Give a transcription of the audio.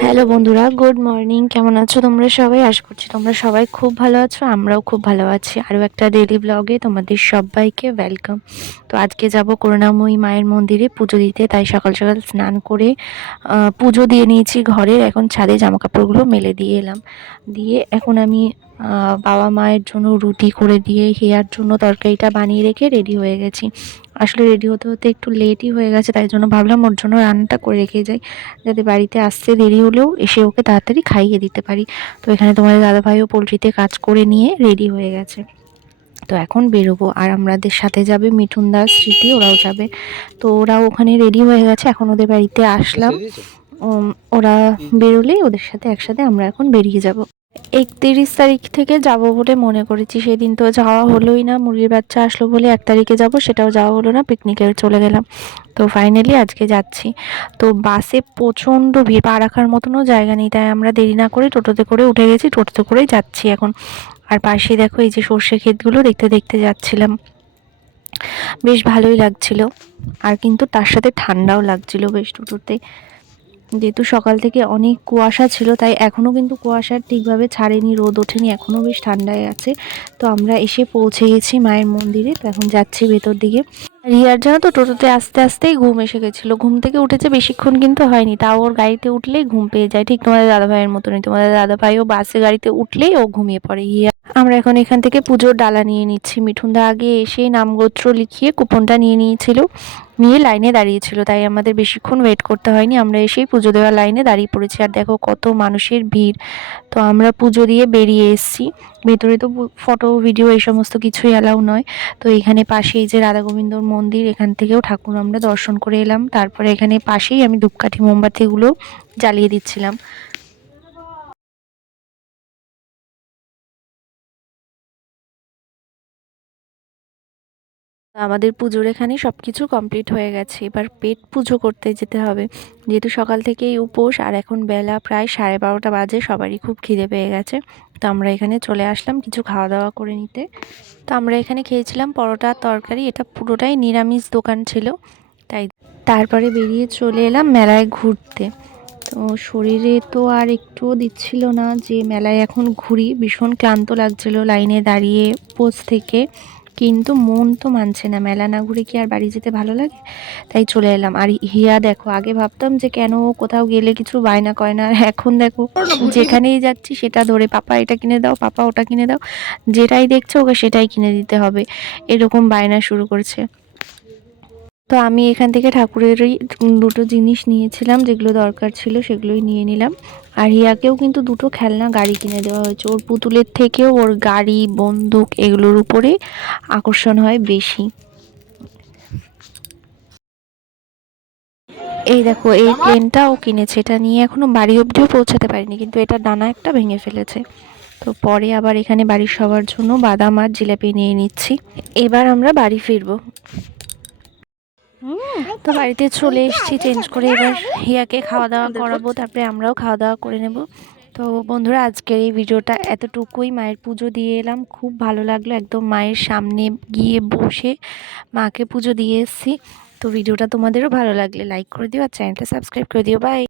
Hello বন্ধুরা, good morning. কেমন আছো তোমরা সবাই? আশা করছি তোমরা সবাই খুব ভালো আছো, আমরাও খুব ভালো আছি। আরও একটা ডেলি ব্লগে তোমাদের সবাইকে ওয়েলকাম তো আজকে যাব করুণাময়ী মায়ের মন্দিরে পুজো দিতে, তাই সকাল সকাল স্নান করে পুজো দিয়ে নিয়েছি ঘরে এখন ছাদে জামা কাপড়গুলো মেলে দিয়ে এলাম। দিয়ে এখন আমি বাবা মায়ের জন্য রুটি করে দিয়ে হেয়ার জন্য তরকারিটা বানিয়ে রেখে রেডি হয়ে গেছি। আসলে রেডি হতে হতে একটু লেটই হয়ে গেছে তাই জন্য ভাবলাম ওর জন্য রান্নাটা করে রেখে যাই যাতে বাড়িতে আসতে দেরি হলেও এসে ওকে তাড়াতাড়ি খাইয়ে দিতে পারি। তো এখানে তোমাদের দাদাভাইও পোলট্রিতে কাজ করে নিয়ে রেডি হয়ে গেছে। তো এখন বেরোবো আর আমাদের সাথে যাবে মিঠুন দাস স্মৃতি ওরাও যাবে। তো ওরাও ওখানে রেডি হয়ে গেছে এখন ওদের বাড়িতে আসলাম। ওরা বেরোলেই ওদের সাথে একসাথে আমরা এখন বেরিয়ে যাব। একত্রিশ তারিখ থেকে যাব বলে মনে করেছি। সেদিন তো যাওয়া হলোই না, মুরগির বাচ্চা আসলো বলে এক তারিখে যাব, সেটাও যাওয়া হলো না পিকনিকে চলে গেলাম। তো ফাইনালি আজকে যাচ্ছি। তো বাসে প্রচণ্ড ভিড়, পা রাখার মতনও জায়গা নেই, তাই আমরা দেরি না করে টোটোতে করে উঠে গেছি, টোটোতে করেই যাচ্ছি এখন। আর পাশে দেখো এই যে সর্ষে ক্ষেতগুলো, দেখতে দেখতে যাচ্ছিলাম। বেশ ভালোই লাগছিল। আর কিন্তু তার সাথে ঠান্ডাও লাগছিল বেশ টোটোতে যেহেতু সকাল থেকে অনেক কুয়াশা ছিল, তাই এখনও কিন্তু কুয়াশা ঠিকভাবে ছাড়েনি, রোদ ওঠেনি এখনও বেশ ঠান্ডায় আছে। তো আমরা এসে পৌঁছে গেছি মায়ের মন্দিরে, তো এখন যাচ্ছি ভেতর দিকে। রিয়ার জানো তো টোটোতে আস্তে আস্তেই ঘুম এসে গেছিল। ঘুম থেকে উঠেছে বেশিক্ষণ কিন্তু হয়নি, তাও ওর গাড়িতে উঠলেই ঘুম পেয়ে যায়। ঠিক তোমাদের দাদাভাইয়ের মতনই, তোমাদের দাদা দাদাভাইও বাসে গাড়িতে উঠলেই ও ঘুমিয়ে পড়ে। হিয়া আমরা এখন এখান থেকে পুজোর ডালা নিয়ে নিচ্ছি। মিঠুনদা আগে এসে নামগোত্র লিখিয়ে কুপনটা নিয়ে নিয়েছিল। নিয়ে লাইনে দাঁড়িয়েছিল তাই আমাদের বেশিক্ষণ ওয়েট করতে হয়নি। আমরা এসেই পুজো দেওয়ার লাইনে দাঁড়িয়ে পড়েছি। আর দেখো কত মানুষের ভিড়। তো আমরা পুজো দিয়ে বেরিয়ে এসেছি। ভেতরে তো ফটো ভিডিও এই সমস্ত কিছুই অ্যালাউ নয়। তো এখানে পাশে এই যে রাধা গোবিন্দর মন্দির, এখান থেকেও ঠাকুর আমরা দর্শন করে এলাম। তারপরে এখানে পাশেই আমি ধূপকাঠি মোমবাতিগুলো জ্বালিয়ে দিচ্ছিলাম। আমাদের পুজোর এখানে সব কিছু কমপ্লিট হয়ে গেছে। এবার পেট পুজো করতে যেতে হবে। যেহেতু সকাল থেকেই উপোস, আর এখন বেলা প্রায় সাড়ে বারোটা বাজে, সবারই খুব খিদে পেয়ে গেছে। তো আমরা এখানে চলে আসলাম কিছু খাওয়া দাওয়া করে নিতে। তো আমরা এখানে খেয়েছিলাম পরোটা, তরকারি, এটা পুরোটাই নিরামিষ দোকান ছিল। তাই তারপরে বেরিয়ে চলে এলাম মেলায় ঘুরতে। তো শরীরে তো আর একটুও দিচ্ছিল না যে মেলায় এখন ঘুরি। ভীষণ ক্লান্ত লাগছিল লাইনে দাঁড়িয়ে পোজ থেকে। কিন্তু মন তো মানছে না। মেলা না ঘুরে কি আর বাড়ি যেতে ভালো লাগে? তাই চলে এলাম। আর হিয়া দেখো, আগে ভাবতাম যে কেন কোথাও গেলে কিছু বায়না করে না এখন দেখো যেখানেই যাচ্ছি সেটা ধরে, পাপা এটা কিনে দাও, পাপা ওটা কিনে দাও। যেটাই দেখছ ওকে সেটাই কিনে দিতে হবে। এরকম বায়না শুরু করছে। তো আমি এখান থেকে ঠাকুরেরই দুটো জিনিস নিয়েছিলাম, যেগুলো দরকার ছিল সেগুলোই নিয়ে নিলাম। আর হিয়াকেও কিন্তু দুটো খেলনা গাড়ি কিনে দেওয়া হয়েছে। ওর পুতুলের থেকেও ওর গাড়ি, বন্দুক এগুলোর উপরে আকর্ষণ হয় বেশি। এই দেখো, এই প্লেনটা ও কিনেছে। এটা নিয়ে এখনও বাড়ি অবধিও পৌঁছাতে পারিনি, কিন্তু এটা ডানা একটা ভেঙে ফেলেছে। তো পরে আবার এখানে বাড়ির সবার জন্য বাদাম আর জিলাপি নিয়ে নিচ্ছি। এবার আমরা বাড়ি ফিরবো। তো বাড়িতে চলে এসেছি চেঞ্জ করে এবার হিয়াকে খাওয়া দাওয়া করাবো তারপরে আমরাও খাওয়া দাওয়া করে নেব। তো বন্ধুরা আজকের এই ভিডিওটা এতটুকুই। মায়ের পুজো দিয়ে এলাম খুব ভালো লাগল। একদম মায়ের সামনে গিয়ে বসে মাকে পুজো দিয়ে এসেছি। তো ভিডিওটা তোমাদেরও ভালো লাগলে লাইক করে দিও আর চ্যানেলটা সাবস্ক্রাইব করে দিও। বাই